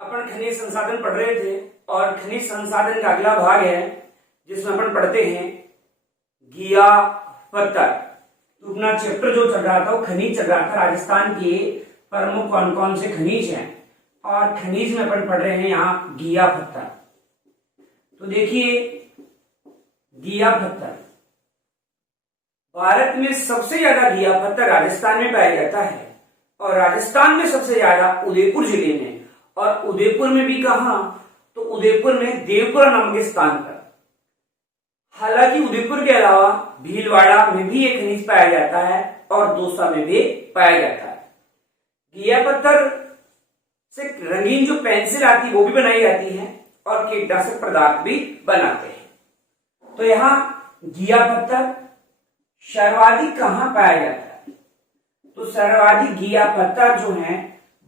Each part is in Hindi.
अपन खनिज संसाधन पढ़ रहे थे और खनिज संसाधन का अगला भाग है जिसमें अपन पढ़ते हैं घिया पत्थर। तो अपना चैप्टर जो चल रहा था वो खनिज चल रहा था। राजस्थान के प्रमुख कौन कौन से खनिज हैं और खनिज में अपन पढ़ रहे हैं यहाँ घिया पत्थर। तो देखिए घिया पत्थर, भारत में सबसे ज्यादा घिया पत्थर राजस्थान में पाया जाता है और राजस्थान में सबसे ज्यादा उदयपुर जिले में, और उदयपुर में भी कहां, तो उदयपुर में देवपुरा नाम के स्थान पर। हालांकि उदयपुर के अलावा भीलवाड़ा में भी एक खनिज पाया जाता है और दौसा में भी पाया जाता है। घिया पत्थर से रंगीन जो पेंसिल आती है वो भी बनाई जाती है और कीटनाशक पदार्थ भी बनाते हैं। तो यहाँ घिया पत्थर सर्वाधिक कहां पाया जाता है, तो सर्वाधिक घिया पत्थर जो है,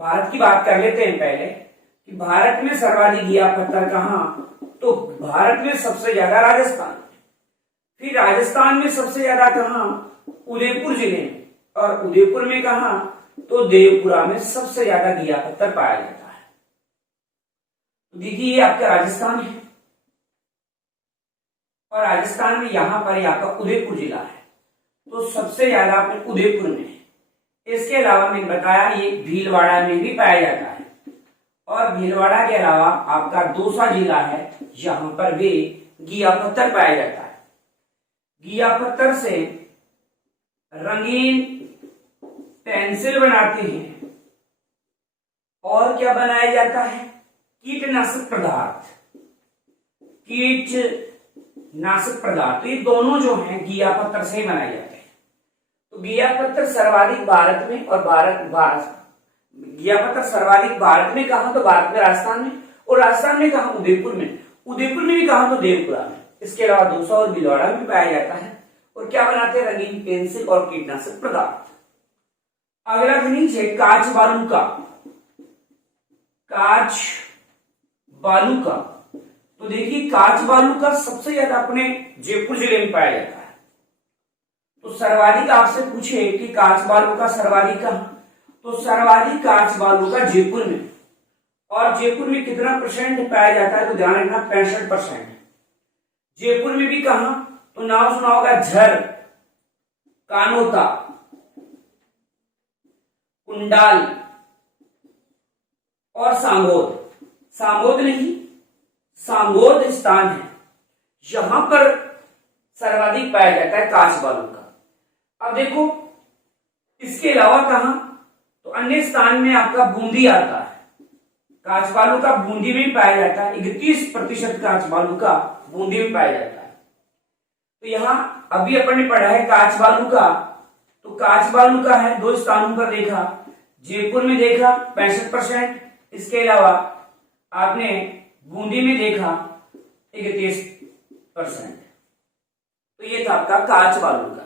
भारत की बात कर लेते हैं पहले कि भारत में सर्वाधिक घिया पत्थर कहां, तो भारत में सबसे ज्यादा राजस्थान, फिर राजस्थान में सबसे ज्यादा कहां, उदयपुर जिले में, और उदयपुर में कहां, तो देवपुरा में सबसे ज्यादा घिया पत्थर पाया जाता है। देखिए ये आपका राजस्थान है और राजस्थान में यहां पर आपका उदयपुर जिला है, तो सबसे ज्यादा अपने उदयपुर में। इसके अलावा मैंने बताया ये भीलवाड़ा में भी पाया जाता है और भीलवाड़ा के अलावा आपका दौसा जिला है, यहां पर भी घिया पत्थर पाया जाता है। घिया पत्थर से रंगीन पेंसिल बनाते हैं और क्या बनाया जाता है, कीटनाशक पदार्थ, कीटनाशक पदार्थ। तो ये दोनों जो हैं घिया पत्थर से ही बनाए जाते हैं। तो घिया पत्थर सर्वाधिक भारत में, और घिया पत्थर सर्वाधिक भारत में कहा, तो भारत में राजस्थान में, और राजस्थान में कहा, उदयपुर में, उदयपुर में भी कहा, तो देवपुरा में। इसके अलावा दौसा और भीलवाड़ा में पाया जाता है। और क्या बनाते हैं, रंगीन पेंसिल और कीटनाशक पदार्थ। अगला खनिज है काच बालू का। काच बालू का, तो देखिए काच बालू का सबसे ज्यादा अपने जयपुर जिले में पाया जाता है। तो सर्वाधिक आपसे पूछे कि काच बालू का सर्वाधिक कहां, तो सर्वाधिक काच बालू का जयपुर में, और जयपुर में कितना परसेंट पाया जाता है, तो ध्यान रखना 65%। जयपुर में भी कहां, तो नाम सुना होगा झर, कानोता, कुंडाल और सांगोद। सांगोद नहीं, सांगोद स्थान है, यहां पर सर्वाधिक पाया जाता है काच बालू का। अब देखो इसके अलावा कहां, तो अन्य स्थान में आपका बूंदी आता है। काच बालू का बूंदी में पाया जाता है, 31% काच बालू का बूंदी में पाया जाता है। तो यहां अभी अपन ने पढ़ा है काच बालू का, तो काच बालू का है दो स्थानों पर देखा, जयपुर में देखा 65%, इसके अलावा आपने बूंदी में देखा 31%। तो ये था आपका काच बालू का।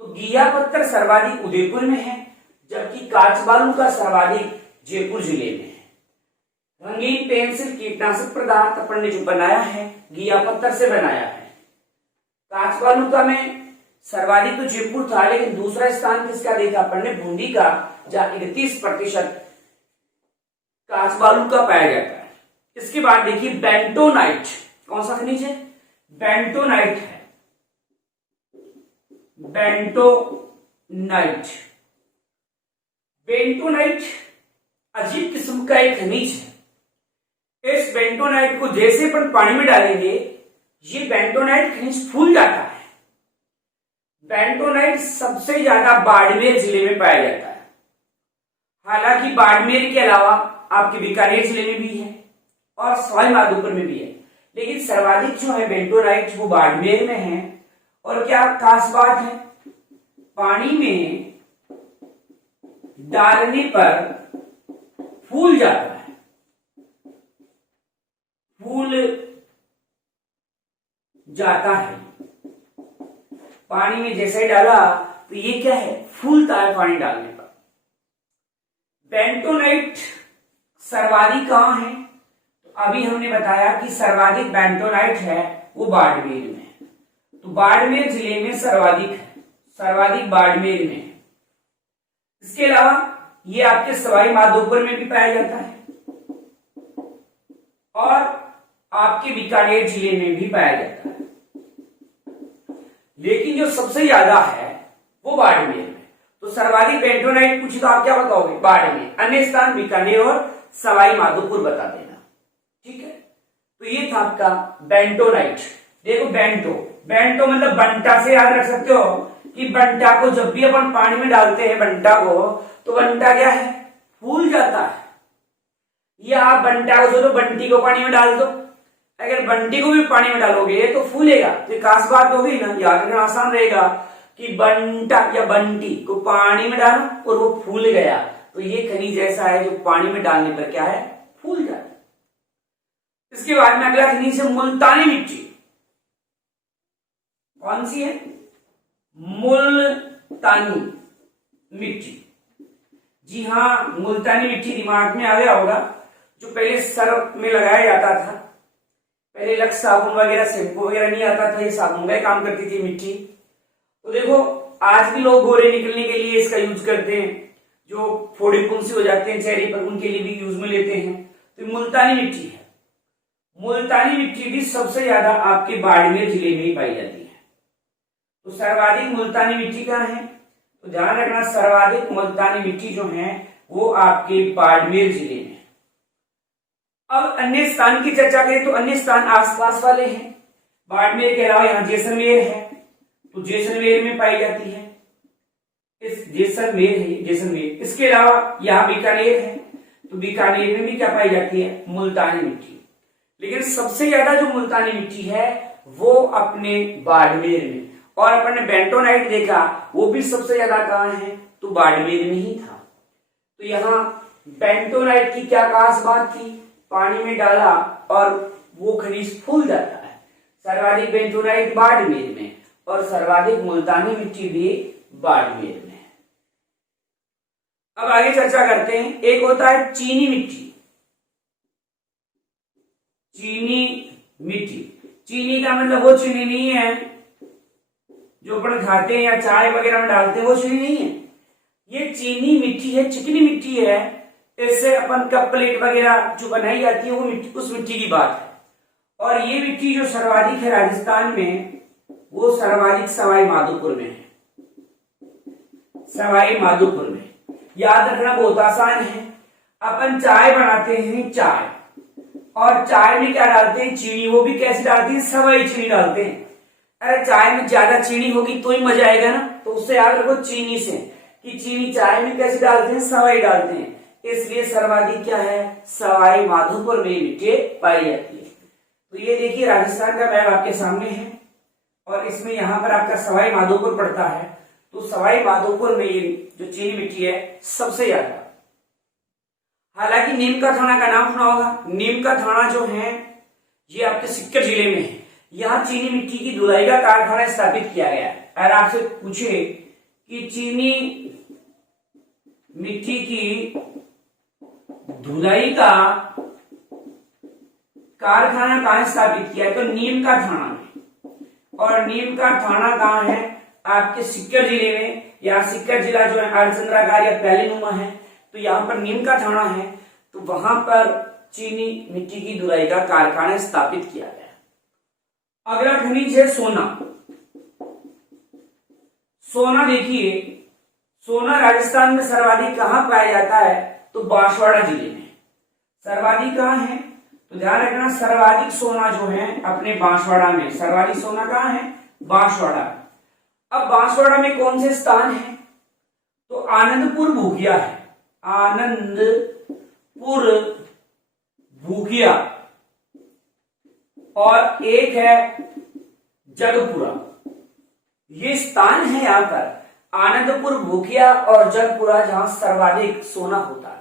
तो घिया पत्थर सर्वाधिक उदयपुर में है, जबकि काच बालू का सर्वाधिक जयपुर जिले में है। रंगीन पेंसिल कीटनाशक पदार्थ अपन ने जो बनाया है घिया पत्थर से बनाया है। काच बालू का में सर्वाधिक तो जयपुर था, लेकिन दूसरा स्थान किसका देखा अपन ने, बूंदी का, जहां 31% काच बालू का पाया जाता है। इसके बाद देखिए बेंटोनाइट, कौन सा खनिज है, बेंटोनाइट है। बेंटोनाइट, बेंटोनाइट अजीब किस्म का एक खनिज है। इस बेंटोनाइट को जैसे अपन पानी में डालेंगे, ये बेंटोनाइट खनिज फूल जाता है। बेंटोनाइट सबसे ज्यादा बाड़मेर जिले में पाया जाता है। हालांकि बाड़मेर के अलावा आपके बीकानेर जिले में भी है और सवाई माधोपुर में भी है, लेकिन सर्वाधिक जो है बेंटोनाइट वो बाड़मेर में है। और क्या खास बात है, पानी में डालने पर फूल जाता है, फूल जाता है। पानी में जैसे डाला तो ये क्या है, फूलता है पानी डालने पर। बेंटोनाइट सर्वाधिक कहां है, तो अभी हमने बताया कि सर्वाधिक बेंटोनाइट है वो बाड़मेर में। तो बाड़मेर जिले में सर्वाधिक है, सर्वाधिक बाड़मेर में है। इसके अलावा ये आपके सवाई माधोपुर में भी पाया जाता है। और आपके बीकानेर जिले में भी पाया जाता है। लेकिन जो सबसे ज्यादा है वो बाड़मेर में। तो सर्वाधिक बेंटोनाइट पूछी तो आप क्या बताओगे? बाड़मेर। अन्य स्थान बीकानेर और सवाई माधोपुर बता देना। ठीक है, तो ये था आपका बेंटोनाइट। देखो बेंटो, बेंटो मतलब बंटा से याद रख सकते हो कि बंटा को जब भी अपन पानी में डालते हैं बंटा को, तो बंटा क्या है? फूल जाता है। या आप बंटा को तो बंटी को पानी में डाल दो, अगर बंटी को भी पानी में डालोगे तो फूलेगा। तो खास बात हो गई ना, याद रखना आसान रहेगा कि बंटा या बंटी को पानी में डालो और वो फूल गया, तो ये खनिज ऐसा है जो पानी में डालने पर क्या है? फूल जाता है। इसके बाद में अगला खनिज है मुल्तानी मिट्टी। कौन सी है? मुल्तानी मिट्टी। जी हाँ, मुल्तानी मिट्टी दिमाग में आ गया होगा, जो पहले सर्फ में लगाया जाता था। पहले लक्स साबुन वगैरह, शैम्पू वगैरह नहीं आता था, ये साबुन का काम करती थी मिट्टी। तो देखो आज भी लोग गोरे निकलने के लिए इसका यूज करते हैं, जो फोड़ी फुंसी हो जाते हैं चेहरे पर, उनके लिए भी यूज में लेते हैं। तो मुल्तानी मिट्टी है। मुल्तानी मिट्टी भी सबसे ज्यादा आपके बाड़मेर जिले में ही पाई जाती है। तो सर्वाधिक मुल्तानी मिट्टी कहाँ है? तो ध्यान रखना, सर्वाधिक मुल्तानी मिट्टी जो है वो आपके बाड़मेर जिले में। अब अन्य स्थान की चर्चा करें तो अन्य स्थान आसपास वाले हैं। बाड़मेर के अलावा यहाँ जैसलमेर है, तो जैसलमेर में पाई जाती है। इस जैसलमेर है, जैसलमेर। इसके अलावा यहाँ बीकानेर है, तो बीकानेर में भी क्या पाई जाती है? मुल्तानी मिट्टी। लेकिन सबसे ज्यादा जो मुल्तानी मिट्टी है वो अपने बाड़मेर में। और अपन ने बेंटोनाइट देखा, वो भी सबसे ज्यादा कहाँ है? तो बाड़मेर में ही था। तो यहाँ बेंटोनाइट की क्या खास बात थी? पानी में डाला और वो खनिज फूल जाता है। सर्वाधिक बेंटोनाइट बाड़मेर में और सर्वाधिक मुल्तानी मिट्टी भी बाड़मेर में। अब आगे चर्चा करते हैं। एक होता है चीनी मिट्टी। चीनी मिट्टी, चीनी का मतलब वो चीनी नहीं है जो अपन खाते हैं या चाय वगैरह में डालते हैं, वो चीनी नहीं है। ये चीनी मिट्टी है, चिकनी मिट्टी है। इससे अपन कप प्लेट वगैरह जो बनाई जाती है वो मिट्टी, उस मिट्टी की बात है। और ये मिट्टी जो सर्वाधिक है राजस्थान में, वो सर्वाधिक सवाई माधोपुर में है। सवाई माधोपुर में। याद रखना बहुत आसान है। अपन चाय बनाते हैं, चाय, और चाय में क्या डालते हैं? चीनी। वो भी कैसे डालते हैं? सवाई चीनी डालते हैं। अरे चाय में ज्यादा चीनी होगी तो ही मजा आएगा ना, तो उससे याद रखो चीनी से, कि चीनी चाय में कैसे डालते हैं? सवाई डालते हैं। इसलिए सर्वाधिक क्या है? सवाई माधोपुर में मिट्टी पाई जाती है। तो ये देखिए राजस्थान का मैप आपके सामने है और इसमें यहाँ पर आपका सवाई माधोपुर पड़ता है। तो सवाई माधोपुर में ये जो चीनी मिट्टी है सबसे ज्यादा। हालांकि नीम का थाना का नाम सुना होगा। नीम का थाना जो है ये आपके सीकर जिले में है। यहाँ चीनी मिट्टी की धुलाई का कारखाना स्थापित किया गया है। अगर आपसे पूछे कि चीनी मिट्टी की धुलाई का कारखाना कहां स्थापित किया है, तो नीम का थाना में। और नीम का थाना कहां है? आपके सीकर जिले में। यहाँ सीकर जिला जो है अर्धचंद्राकार या प्यालीनुमा है, तो यहाँ पर नीम का थाना है। तो वहां पर चीनी मिट्टी की धुलाई का कारखाना स्थापित किया गया। अगला खनिज है सोना। सोना देखिए, सोना राजस्थान में सर्वाधिक कहां पाया जाता है? तो बांसवाड़ा जिले में। सर्वाधिक कहां है? तो ध्यान रखना, सर्वाधिक सोना जो है अपने बांसवाड़ा में। सर्वाधिक सोना कहां है? बांसवाड़ा। अब बांसवाड़ा में कौन से स्थान है? तो आनंदपुर भूकिया है। आनंदपुर भूकिया। और एक है जगपुरा। ये स्थान है यहां पर आनंदपुर भूकिया और जगपुरा, जहां सर्वाधिक सोना होता है।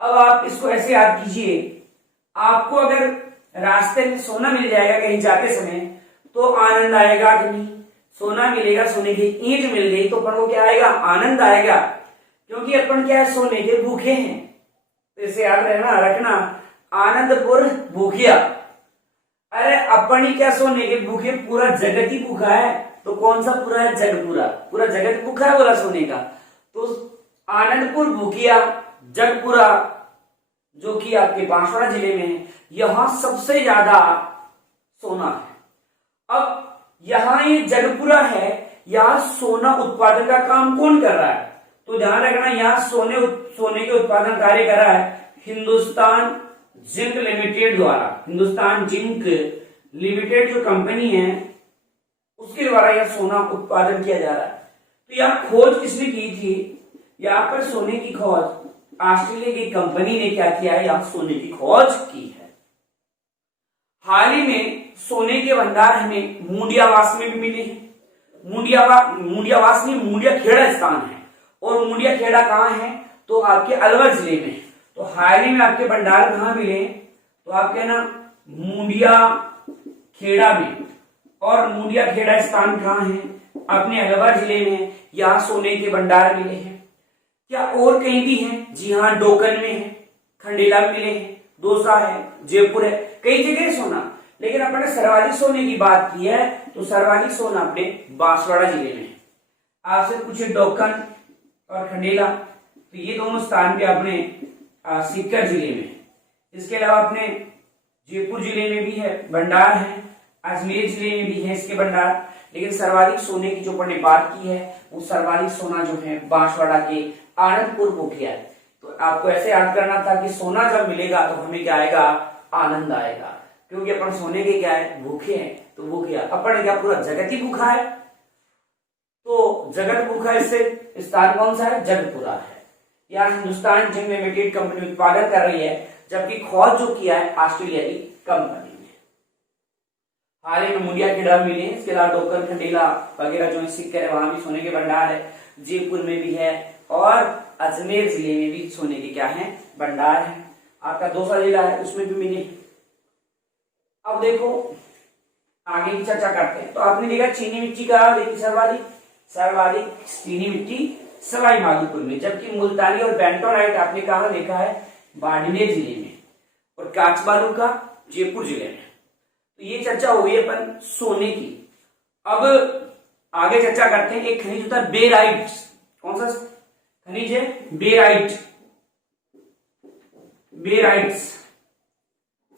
अब आप इसको ऐसे याद कीजिए, आपको अगर रास्ते में सोना मिल जाएगा कहीं जाते समय तो आनंद आएगा कि नहीं? सोना मिलेगा, सोने की ईंट मिल गई तो अपन को क्या आएगा? आनंद आएगा, क्योंकि अपन क्या है? सोने के भूखे हैं। तो इसे याद रखना आनंदपुर भूखिया। अरे अपन ही क्या सोने के भूखे, पूरा जगत ही भूखा है। तो कौन सा पूरा है? जगपुरा। पूरा जगत भूखा है बोला सोने का। तो आनंदपुर भूखिया, जगपुरा, जो कि आपके बांसवाड़ा जिले में है, यहाँ सबसे ज्यादा सोना है। अब यहाँ ये जगतपुरा है, यहाँ सोना उत्पादन का काम कौन कर रहा है? तो ध्यान रखना, यहाँ सोने के उत्पादन कार्य कर रहा है हिंदुस्तान जिंक लिमिटेड द्वारा। हिंदुस्तान जिंक लिमिटेड जो कंपनी है उसके द्वारा यह सोना उत्पादन किया जा रहा है। तो यह खोज किसने की थी? यहाँ पर सोने की खोज ऑस्ट्रेलिया की कंपनी ने क्या किया है? यहाँ सोने की खोज की है। हाल ही में सोने के भंडार हमें मुंडियावास में भी मिले हैं। मुंडियावास नहीं, मुंडिया खेड़ा स्थान है। और मुंडिया खेड़ा कहाँ है? तो आपके अलवर जिले में। तो हाल ही में आपके भंडार कहाँ मिले? तो आपके ना मुंडिया खेड़ा में। और मुंडिया खेड़ा स्थान कहाँ है? अपने अलवर जिले में। यहाँ सोने के भंडार मिले हैं। क्या और कहीं भी हैं? जी हाँ, डोकन में है, खंडेला में मिले हैं, दौसा है, जयपुर है, कई जगह सोना। लेकिन अपने सर्वाधिक सोने की बात की है तो सर्वाधिक सोना अपने बांसवाड़ा जिले में है। आपसे पूछे डोकन और खंडेला, तो ये दोनों स्थान पे अपने सीकर जिले में। इसके अलावा अपने जयपुर जिले में भी है भंडार है, अजमेर जिले में भी है इसके भंडार। लेकिन सर्वाधिक सोने की जो अपने बात की है वो सर्वाधिक सोना जो है बांसवाड़ा के आनंदपुर मुखिया है। तो आपको ऐसे याद करना था कि सोना जब मिलेगा तो हमें क्या आएगा? आनंद आएगा, क्योंकि अपन सोने के क्या है? भूखे हैं। तो वो क्या अपन क्या पूरा जगत ही भूखा है? तो जगत भूखा, इससे स्थान कौन सा है? जगतपुरा है। यहाँ हिंदुस्तान जिंक लिमिटेड कंपनी उत्पादन कर रही है, जबकि खोज जो किया है ऑस्ट्रेलिया की कंपनी ने। हाल ही में मुंडिया खेड़ा मिले हैं। इसके अलावा डोकर, खंडेला वगैरह जो सिक्कर है वहां भी सोने के भंडार है। जयपुर में भी है और अजमेर जिले में भी सोने के क्या है? भंडार है। आपका दौसा जिला है उसमें भी मिले। अब देखो आगे की चर्चा करते हैं। तो आपने देखा चीनी मिट्टी का देखिए सर्वाधिक चीनी मिट्टी सवाई माधोपुर में, जबकि मुल्तानी और बेंटोनाइट आपने कहा देखा है? बाड़मेर जिले में। और कांच बालू का जयपुर जिले में। तो ये चर्चा हो गई अपन सोने की। अब आगे चर्चा करते हैं। एक खनिज होता है बेराइट। कौन सा खनिज है? बेराइट्स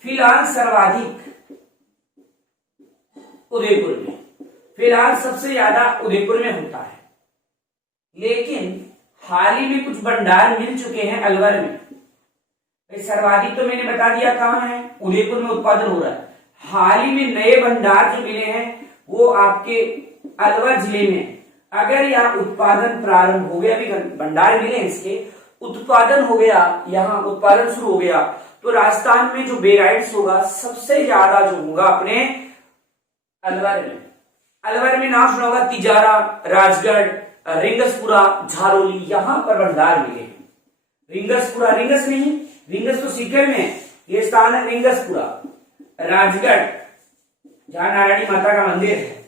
फिलहाल सर्वाधिक उदयपुर में, फिलहाल सबसे ज्यादा उदयपुर में होता है। लेकिन हाल ही में कुछ भंडार मिल चुके हैं अलवर में। सर्वाधिक तो मैंने बता दिया कहां है? उदयपुर में उत्पादन हो रहा है। हाल ही में नए भंडार जो मिले हैं वो आपके अलवर जिले में। अगर यहाँ उत्पादन प्रारंभ हो गया, अभी भंडार मिले इसके, उत्पादन हो गया, यहाँ उत्पादन शुरू हो गया, तो राजस्थान में जो बेराइट्स होगा सबसे ज्यादा जो होगा अपने अलवर में। अलवर में नाम सुना होगा, तिजारा, राजगढ़, रिंगसपुरा, झारोली, यहाँ पर भंडार मिले हैं। रिंगसपुरा, रिंगस नहीं, रिंगस तो सीकर में, ये स्थान है रिंगसपुरा। राजगढ़ जहां नारायणी माता का मंदिर है,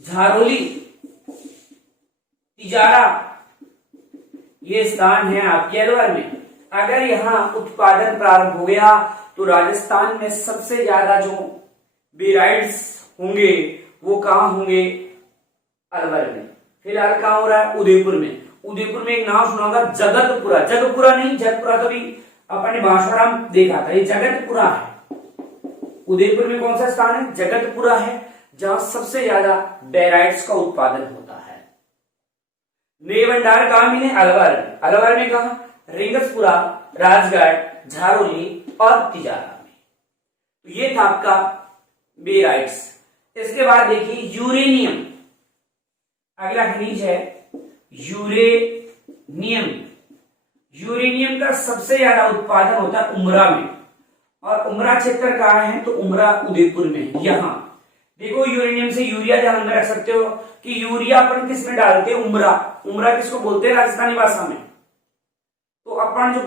झारोली, तिजारा, ये स्थान है आपके अलवर में। अगर यहाँ उत्पादन प्रारंभ हो गया तो राजस्थान में सबसे ज्यादा जो बेराइट्स होंगे वो कहां होंगे? अलवर में। फिलहाल कहां हो रहा है? उदयपुर में। उदयपुर में एक नाम सुना होगा जगतपुरा। जगतपुरा नहीं, जगतपुरा तो भी अपन ने बांसवाड़ा में देखा था, ये जगतपुरा है। उदयपुर में कौन सा स्थान है? जगतपुरा है, जहां सबसे ज्यादा बेराइट्स का उत्पादन होता है। नए भंडार कहां मिले? अलवर। अलवर में कहा? रिंगसपुरा, राजगढ़, झारोली और तिजारा में। तो ये था आपका बेराइट्स। इसके बाद देखिए यूरेनियम, अगला खनिज है यूरेनियम। यूरेनियम का सबसे ज्यादा उत्पादन होता है उमरा में। और उमरा क्षेत्र कहाँ है? तो उमरा उदयपुर में। यहाँ देखो यूरेनियम से यूरिया ध्यान में रख सकते हो कि यूरिया अपन किस में डालते हैं? उमरा। उमरा किसको बोलते हैं राजस्थानी भाषा में? तो अपन जो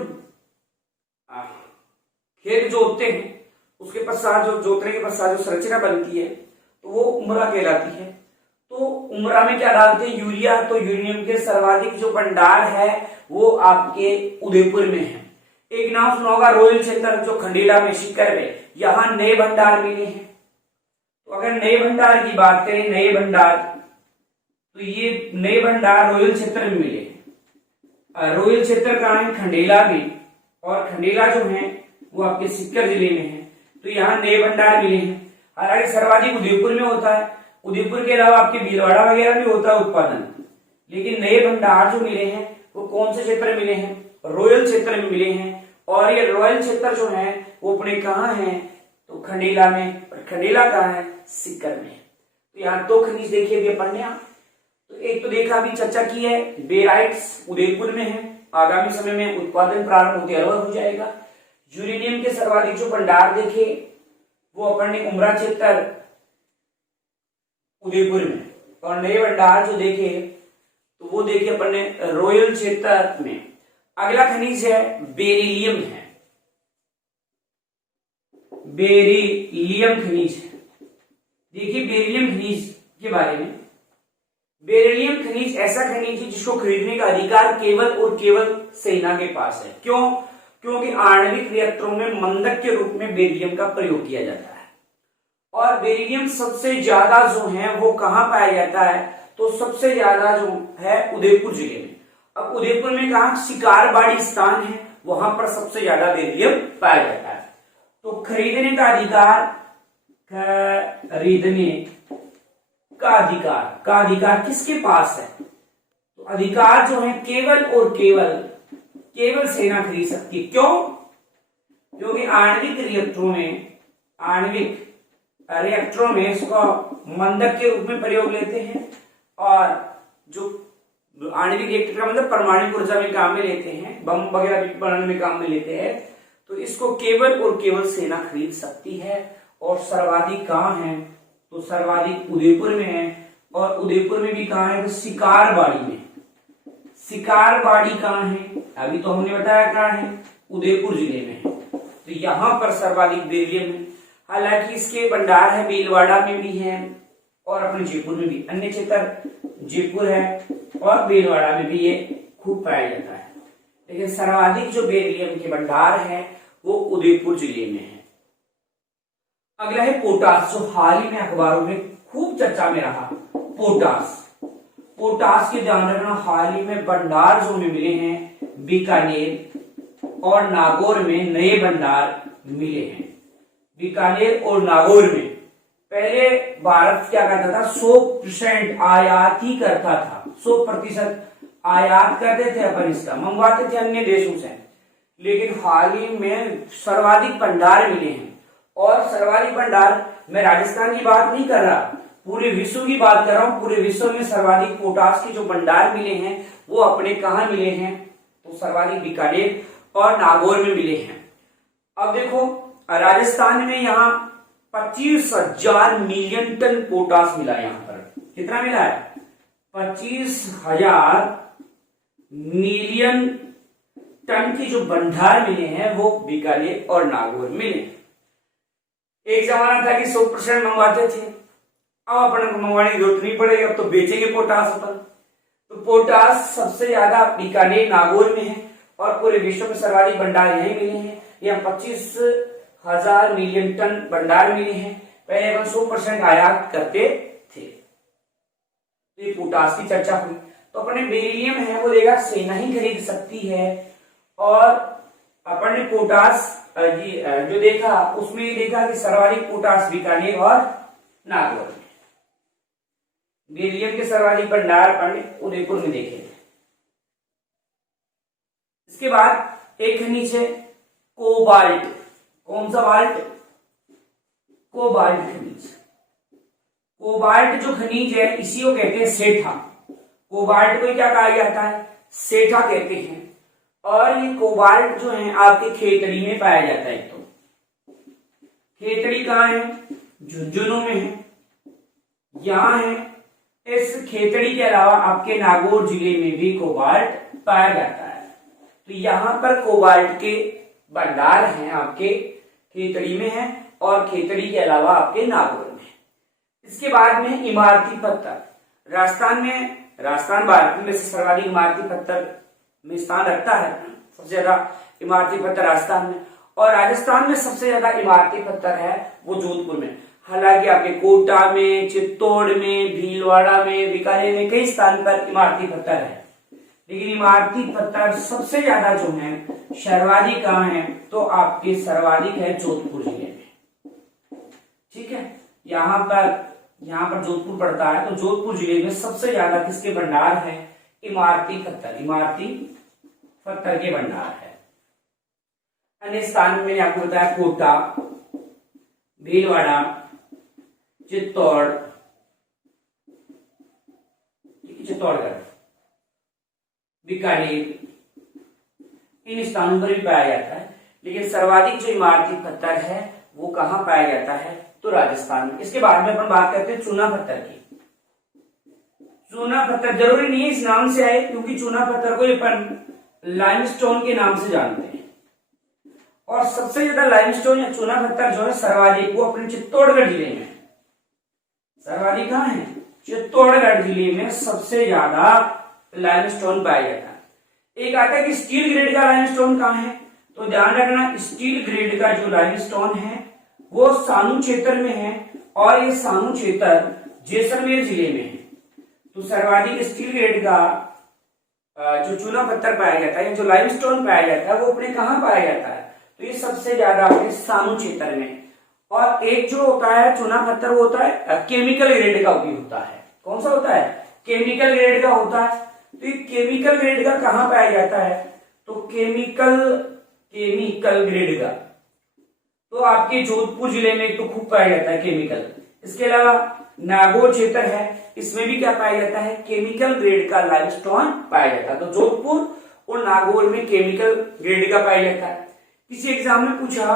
खेत जोतते हैं उसके पश्चात, जो जोतने के पश्चात जो संरचना बनती है तो वो उमरा कहलाती है। तो उमरा में क्या डालते हैं? यूरिया। तो यूरेनियम के सर्वाधिक जो भंडार है वो आपके उदयपुर में है। एक नाम सुना होगा रोयल क्षेत्र, जो खंडेला में, सीकर में, यहाँ नए भंडार मिले हैं। तो अगर नए भंडार की बात करें, नए भंडार, तो ये नए भंडार रॉयल क्षेत्र में मिले। रॉयल क्षेत्र कहाँ है? खंडेला में, और खंडेला जो है वो आपके सीकर जिले में है। तो यहाँ नए भंडार मिले हैं। हालांकि सर्वाधिक उदयपुर में होता है, उदयपुर के अलावा आपके भीलवाड़ा वगैरह भी होता है उत्पादन, लेकिन नए भंडार जो मिले हैं वो कौन से क्षेत्र में मिले हैं? रॉयल क्षेत्र में मिले हैं। और ये रॉयल क्षेत्र जो है वो अपने कहाँ है? तो खंडेला में। और खंडेला कहाँ है? सीकर में। तो यहाँ दो खनिज देखिए अभी अपन ने। तो एक तो देखा अभी चर्चा की है, बेराइट्स उदयपुर में है, आगामी समय में उत्पादन प्रारंभ होते अलग हो जाएगा। यूरेनियम के सर्वाधिक जो भंडार देखे वो अपन ने उमरा क्षेत्र उदयपुर में, और नए भंडार जो देखे तो वो देखे अपन ने रॉयल क्षेत्र में। अगला खनिज है बेरिलियम है, बेरिलियम खनिज है। देखिए बेरिलियम खनिज के बारे में, बेरिलियम खनिज ऐसा खनिज है जिसको खरीदने का अधिकार केवल और केवल सेना के पास है। क्यों? क्योंकि आणविक रिएक्टरों में मंदक के रूप में बेरिलियम का प्रयोग किया जाता है। और बेरिलियम सबसे ज्यादा जो है वो कहां पाया जाता है? तो सबसे ज्यादा जो है उदयपुर जिले में। अब उदयपुर में कहा? शिकारबाड़ी स्थान है, वहां पर सबसे ज्यादा बेरिलियम पाया जाता है। तो खरीदने का अधिकार, खरीदने का अधिकार किसके पास है? तो अधिकार जो है केवल और केवल सेना खरीद सकती है। क्यों? क्योंकि आणविक रिएक्टरों में इसको मंदक के रूप में प्रयोग लेते हैं, और जो आणविक रिएक्टर का मतलब परमाणु ऊर्जा में काम में लेते हैं, बम वगैरह भी बनाने में काम में लेते हैं। तो इसको केवल और केवल सेना खरीद सकती है। और सर्वाधिक कहाँ है? तो सर्वाधिक उदयपुर में है। और उदयपुर में भी कहाँ है? तो शिकारबाड़ी में। शिकारबाड़ी कहाँ है? अभी तो हमने बताया कहाँ है? उदयपुर जिले में है। तो यहाँ पर सर्वाधिक बेरिलियम है। हालांकि इसके भंडार है भीलवाड़ा में भी है और अपने जयपुर में भी। अन्य क्षेत्र जयपुर है और भीलवाड़ा में भी ये खूब पाया जाता है, लेकिन सर्वाधिक जो बेरिलियम के भंडार है वो उदयपुर जिले में है। अगला है पोटास, जो हाल ही में अखबारों में खूब चर्चा में रहा। पोटास के ध्यान रखना, हाल ही में भंडार जो में मिले हैं बीकानेर और नागौर में नए भंडार मिले हैं। बीकानेर और नागौर में पहले भारत क्या करता था? 100% आयात ही करता था, 100% आयात करते थे अपन, इसका मंगवाते थे अन्य देशों से। लेकिन हाल ही में सर्वाधिक भंडार मिले हैं। और सर्वाधिक भंडार, मैं राजस्थान की बात नहीं कर रहा, पूरे विश्व की बात कर रहा हूं। पूरे विश्व में सर्वाधिक पोटास के जो भंडार मिले हैं वो अपने कहा मिले हैं? तो सर्वाधिक बीकानेर और नागौर में मिले हैं। अब देखो राजस्थान में यहाँ 25,000 मिलियन टन पोटास मिला है। यहाँ पर कितना मिला है? 25,000 मिलियन टन की जो भंडार मिले हैं वो बीकानेर और नागौर मिले। एक जमाना था कि 100% मंगवाते थे, अब अपन को मंगवाने की जरूरत नहीं पड़ेगी, अब तो बेचेंगे पोटास अपन। तो पोटास सबसे ज्यादा बीकानेर नागौर में है और पूरे विश्व में सर्वाधिक भंडार यही मिले हैं। यहाँ 25,000 मिलियन टन भंडार मिले हैं। पहले अपन 100% आयात करते थे। तो ये पोटास की चर्चा हुई। तो अपने बेरिलियम है वो देगा सेना ही खरीद सकती है। और अपन ने पोटास जो देखा उसमें ये देखा कि सर्वाधिक पोटास बीकानेर और नागौर में। बेरिलियम के सर्वाधिक भंडार अपन ने उदयपुर में देखे। इसके बाद एक खनिज है कोबाल्ट। कौन सा बाल्ट? कोबाल्ट खनिज। कोबाल्ट जो खनिज है इसी को कहते हैं सेठा। कोबाल्ट को क्या कहा जाता है? सेठा कहते हैं। और ये कोबाल्ट जो है आपके खेतड़ी में पाया जाता है। तो खेतड़ी कहाँ है? झुंझुनू में है, यहाँ है। इस खेतड़ी के अलावा आपके नागौर जिले में भी कोबाल्ट पाया जाता है। तो यहाँ पर कोबाल्ट के भंडार हैं आपके खेतड़ी में है और खेतड़ी के अलावा आपके नागौर में। इसके बाद में इमारती पत्थर। राजस्थान भारत में से सर्वाधिक इमारती पत्थर में स्थान रखता है। सबसे ज्यादा इमारती पत्थर राजस्थान में, और राजस्थान में सबसे ज्यादा इमारती पत्थर है वो जोधपुर में। हालांकि आपके कोटा में, चित्तौड़ में, भीलवाड़ा में, बीकानेर में कई स्थान पर इमारती पत्थर है, लेकिन इमारती पत्थर सबसे ज्यादा जो है सर्वाधिक कहाँ है, तो आपके सर्वाधिक है जोधपुर जिले में। ठीक है, यहाँ पर जोधपुर पड़ता है, तो जोधपुर जिले में सबसे ज्यादा किसके भंडार है, इमारती पत्थर के भंडार है। अन्य स्थान में मैंने आपको बताया कोटा, भीलवाड़ा, चित्तौड़गढ़, बीकानेर, इन स्थानों पर भी पाया जाता है। लेकिन सर्वाधिक जो इमारती पत्थर है वो कहाँ पाया जाता है, तो राजस्थान में। इसके बाद में अपन बात करते हैं चूना पत्थर की। चूना पत्थर जरूरी नहीं है इस नाम से आए, क्योंकि चूना पत्थर को अपन लाइमस्टोन के नाम से जानते हैं। और सबसे ज्यादा लाइमस्टोन या चूना पत्थर जो है सर्वाधिक वो अपने चित्तौड़गढ़ जिले में, सर्वाधिक कहाँ है, चित्तौड़गढ़ जिले में सबसे ज्यादा लाइमस्टोन पाया जाता है। एक आता है कि स्टील ग्रेड का लाइमस्टोन कहाँ है, तो ध्यान रखना स्टील ग्रेड का जो लाइमस्टोन है वो सानू क्षेत्र में है, और ये सानू क्षेत्र जैसलमेर जिले में है। तो सर्वाधिक स्टील ग्रेड का जो चूना पत्थर पाया जाता है, जो लाइमस्टोन पाया जाता है वो अपने कहाँ पाया जाता है, तो ये सबसे ज्यादा अपने सानू क्षेत्र में। और एक जो होता है चूना पत्थर वो होता है केमिकल ग्रेड का भी होता है। कौन सा होता है, केमिकल ग्रेड का होता है। तो ये केमिकल ग्रेड का कहाँ पाया जाता है, तो केमिकल ग्रेड का तो आपके जोधपुर जिले में तो खूब पाया जाता है केमिकल। इसके अलावा नागौर क्षेत्र है, इसमें भी क्या पाया जाता है, केमिकल ग्रेड का लाइमस्टोन पाया जाता है। तो जोधपुर और नागौर में केमिकल ग्रेड का पाया जाता है। किसी एग्जाम में पूछा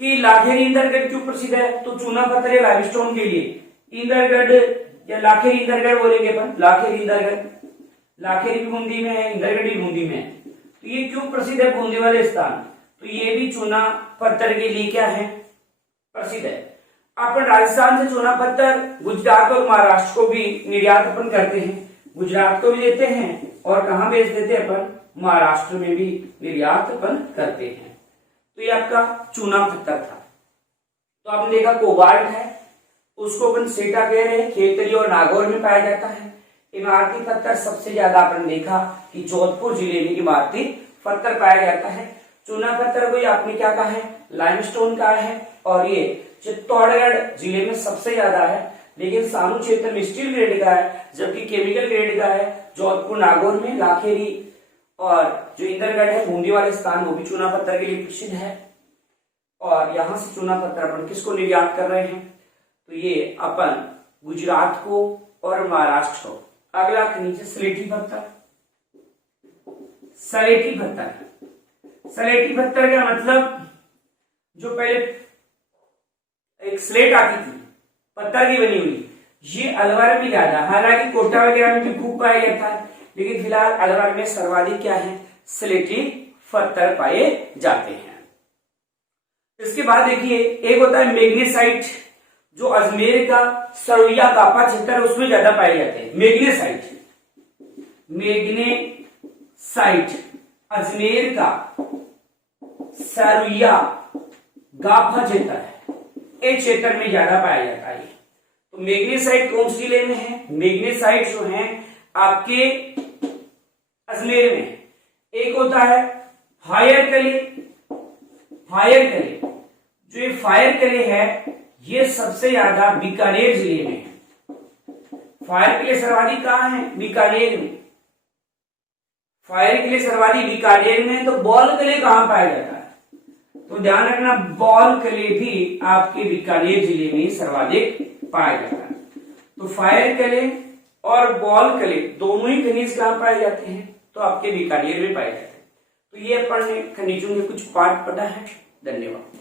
कि लाखेरी इंदरगढ़ क्यों प्रसिद्ध है, तो चूना पत्थर या लाइमस्टोन के लिए इंदरगढ़ या लाखेरी इंदरगढ़ बोलेंगे अपन, लाखेरी इंदरगढ़, लाखेरी भी बूंदी में है, इंदरगढ़ भी बूंदी में है। तो ये क्यों प्रसिद्ध है बूंदी वाले स्थान, तो ये भी चूना पत्थर के लिए क्या है, प्रसिद्ध है। अपन राजस्थान से चूना पत्थर गुजरात और महाराष्ट्र को भी निर्यात अपन करते हैं, गुजरात को भी देते हैं और कहाँ बेच देते हैं अपन, महाराष्ट्र में भी निर्यात अपन करते हैं। तो ये आपका चूना पत्थर था। तो आपने देखा कोबाल्ट है, उसको अपन सेटा कह रहे हैं, खेतरी और नागौर में पाया जाता है। इमारती पत्थर सबसे ज्यादा आपने देखा कि जोधपुर जिले में इमारती पत्थर पाया जाता है। चूना पत्थर को आपने क्या कहा है, लाइमस्टोन कहा है, और ये चित्तौड़गढ़ जिले में सबसे ज्यादा है। लेकिन सानू क्षेत्र में स्टील ग्रेड का है, जबकि केमिकल ग्रेड का है जोधपुर नागौर में, लाखेरी और जो इंदरगढ़ है बूंदी वाले स्थान वो भी चूना पत्थर के लिए प्रसिद्ध है। और यहां से चूना पत्थर अपन किसको निर्यात कर रहे हैं, तो ये अपन गुजरात को और महाराष्ट्र को। अगला नीचे स्लेटी पत्थर, सलेटी पत्थर। सलेटी पत्थर का मतलब जो पहले एक स्लेट आती थी पत्थर की बनी हुई, ये अलवर में ज्यादा, हालांकि कोटा वगैरह में भी खूब पाया जाता है, लेकिन फिलहाल अलवर में सर्वाधिक क्या है, स्लेटी पत्थर पाए जाते हैं। इसके बाद देखिए एक होता है मैग्नेसाइट, जो अजमेर का सरोया कापा क्षेत्र है उसमें ज्यादा पाए जाते हैं। मैग्नेसाइट अजमेर का सरोया गाफा क्षेत्र है, एक क्षेत्र में ज्यादा पाया जाता है। तो मैग्नेसाइट कौन सी जिले में है, मैग्नेसाइट जो है आपके अजमेर में। एक होता है फायर कले, जो ये फायर कले है ये सबसे ज्यादा बीकानेर जिले में है। फायर के लिए सर्वाधिक कहाँ है, बीकानेर में। फायर के लिए सर्वाधिक बीकानेर में, तो बॉल कले कहाँ पाया जाता है, तो ध्यान रखना बॉल कले भी आपके बीकानेर जिले में सर्वाधिक पाया जाता है। तो फायर कले और बॉल कले दोनों ही खनिज कहाँ पाए जाते हैं, तो आपके बीकानेर में पाए जाते हैं। तो ये अपन ने खनिजों के कुछ पार्ट पढ़ा है। धन्यवाद।